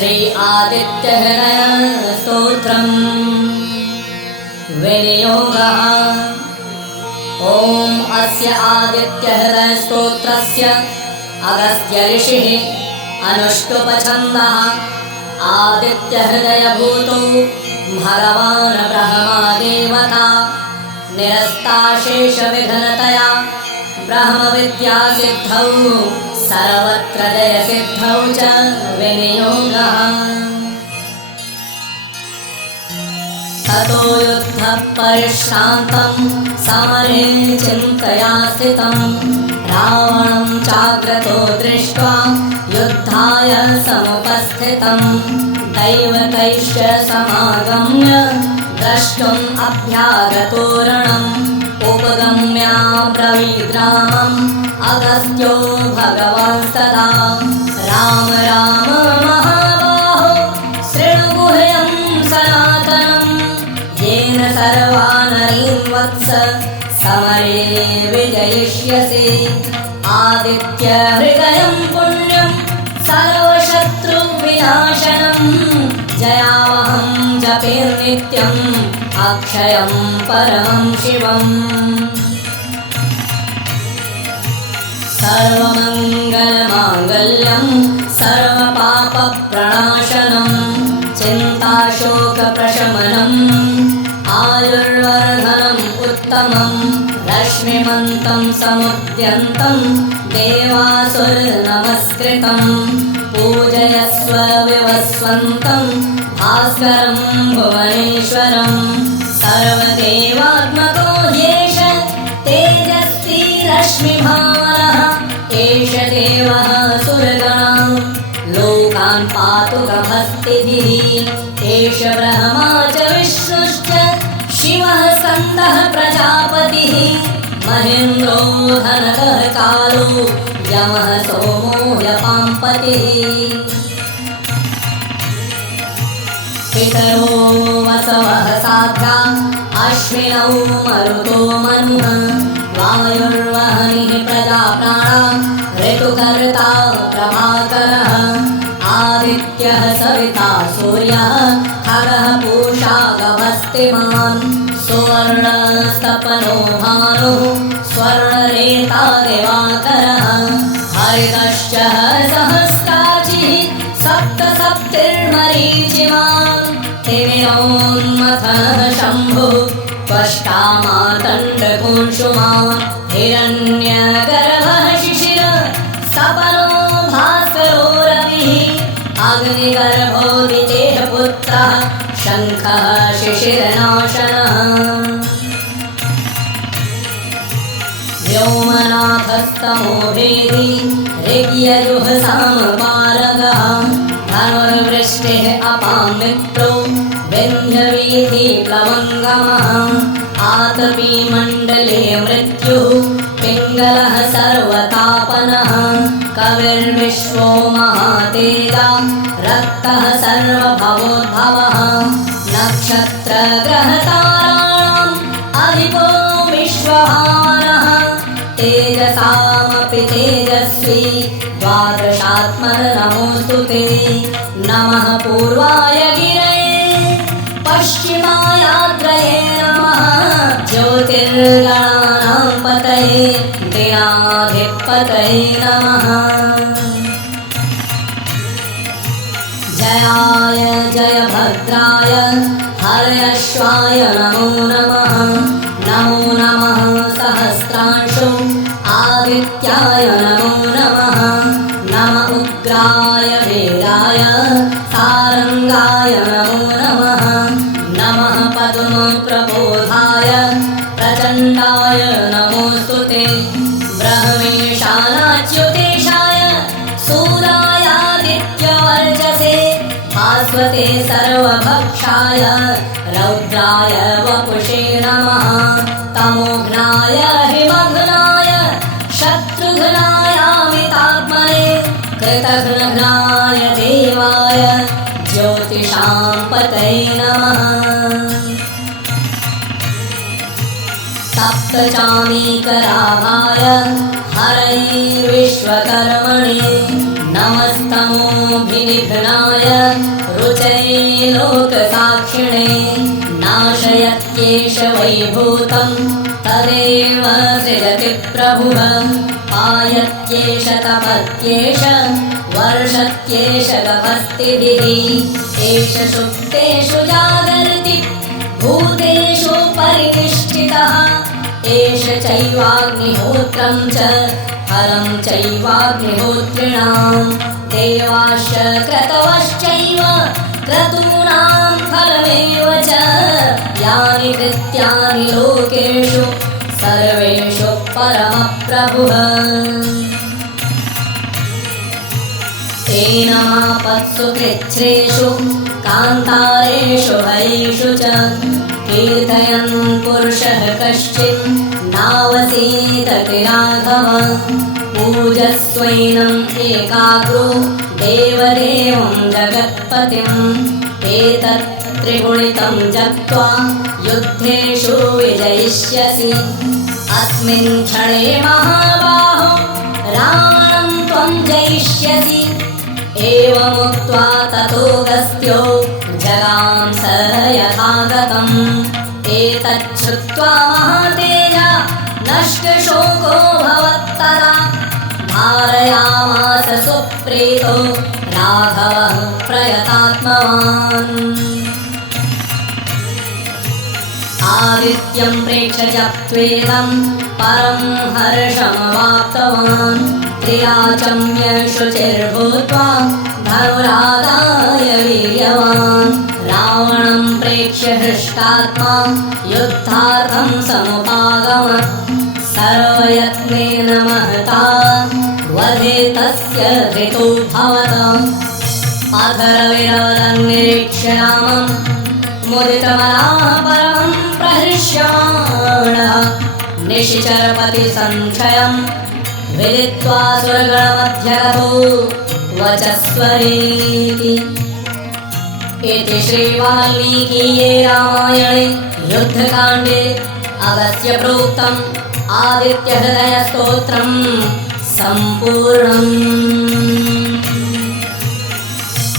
श्री आदित्यहृदय स्तोत्रम् विनियोगः। ॐ अस्य आदित्यहृदय स्तोत्रस्य अगस्त्य ऋषिः अनुष्टुपछन्दः आदित्यहृदयभूतो भगवान् ब्रह्मा देवता निरस्ताशेषविघ्नतया ब्रह्मविद्यासिद्धौ सर्वत्र जयसिद्धौ च विनियोगः। ततो युद्धः परिश्रान्तं समरे चिन्तया स्थितं रावणं चाग्रतो दृष्ट्वा युद्धाय समुपस्थितं दैवतैश्च समागम्य द्रष्टुम् अभ्यागतो रणम् उपगम्याब्रवीद्रामम् अगस्त्यो भगवांस्तदा राम राम महाबाहो शृणुगुह्यं सनातनं येन सर्वानरीन् वत्स समरे विजयिष्यसि। आदित्यहृदयं पुण्यं सर्वशत्रुविनाशनं जयावहं जपे नित्यम् अक्षयं परमं शिवम्। सर्वमङ्गलमाङ्गल्यं सर्वपापप्रणाशनं चिन्ताशोकप्रशमनम् आयुर्वर्धनम् उत्तमं रश्मिमन्तं समुद्यन्तं देवासुरनमस्कृतं पूजयस्व विवस्वन्तं भास्करं भुवनेश्वरं सर्वदेवात्मको ह्येष तेजस्वी रश्मिभानः एष देवः सुरगणां लोकान् पातु गभस्तिभिः एष ब्रह्मा च विष्णुश्च शिवः स्कन्दः प्रजापतिः महेन्द्रो धनकः कालो यमः सोमो यपाम्पतिः। पितरो वसवः साध्या अश्विनौ मरुतो मनुः वायुर्वहनिः प्रजाप्राणा ऋतुकर्ता प्रभाकरः आदित्यः सविता सूर्यः खगः पूषा गभस्तिमान् सुवर्णस्तपनो भानुः स्वर्णरेता दिवाकरः हरितश्च सहस्राचिः सप्तसप्तिर्मरीचिमान् तिमिरोन्मथनः शम्भुः त्वष्टामार्तण्डपुंशुमान् हिरण्यगर्भः शिशिर सपनो भास्करो रविः अग्निगर्भोदितेः पुत्रः शङ्खः शिशिरनाशनः व्योमनाथस्तमो भेदी ऋग्यजुःसामपारगः धनुर्वृष्टिः अपां मित्रो विन्ध्यवीथिप्लवङ्गमः आतपी मण्डले मृत्युः पिङ्गलः सर्वतापनः कविर्विश्वो महातेजा रक्तः सर्वभवोद्भवः नक्षत्रग्रहताराणाम् अधिपो विश्वभावनः तेजसामपि तेजस्वी द्वादशात्मनमोऽस्तु ते। नमः पूर्वाय गिरये पश्चिमायाद्रये नमः ज्योतिर्गणानां पतये दिनाधिपतये नमः। जयाय जयभद्राय हर्यश्वाय नमो नमः नमो नमः सहस्रांशो आदित्याय नमो नमः नम उग्राय वीराय सारंगाय नमो नमः नमः पद्मप्रबोधाय प्रचण्डाय नमोऽस्तु ते। ब्रह्मेशानाच्युतेशाय सूरायादित्यवर्चसे भास्वते सर्वभक्षाय रौद्राय वपुषे नमः तमोघ्नाय हिमघ्नाय शत्रुघ्नायामितात्मने कृतघ्नघ्नाय देवाय ज्योतिषां पतये नमः। सप्तचामीकराभाय हरये विश्वकर्मणे नमस्तमोऽभिनिघ्नाय रुचये लोकसाक्षिणे नाशयत्येष वैभूतं तदेव सृजति प्रभुः पायत्येष तपत्येष वर्षत्येष तपस्तिभिः एष सुप्तेषु जागर्ति भूतेषु परिनिष्ठितः एष चैवाग्निहोत्रं च फलं चैवाग्निहोत्रिणां देवाश्च क्रतवश्चैव क्रतूनां फलमेव च यानि कृत्यानि लोकेषु सर्वेषु परमप्रभुः तेन मापत्सु कृच्छ्रेषु कान्तारेषु हयेषु च कीर्तयन् पुरुषः कश्चित् नावसीदति राघव पूजस्वैनम् एकाग्रो देवदेवं जगत्पतिम् एतत् त्रिगुणितं जप्त्वा युद्धेषु विजयिष्यसि अस्मिन् क्षणे महाबाहो रावणं त्वं जयिष्यसि एवमुक्त्वा ततोऽगस्त्यो जगाम स यथागतम् एतच्छ्रुत्वा महातेजा नष्टशोको भवत्तदा धारयामास सुप्रीतो राघवः प्रयतात्मवान् आदित्यं प्रेक्ष्य जप्त्वेदं परं हर्षमवाप्तवान् त्रिराचम्य शुचिर्भूत्वा धनुरादाय वीर्यवान् रावणं प्रेक्ष्य हृष्टात्मा युद्धार्थं समुपागमत् सर्वयत्नेन महता वधे तस्य हृतो भवत अथर्वविरवदन्निरीक्ष्य रामं मुदितमनः परमं प्रहृष्यमाणः निशिचरपतिसङ्ख्यं विदित्वा सुरगणमध्यगतो वचस्वरेति इति श्रीवाल्मीकीये रामायणे युद्धकाण्डे अगस्त्यप्रोक्तम् आदित्यहृदयस्तोत्रं सम्पूर्णम्।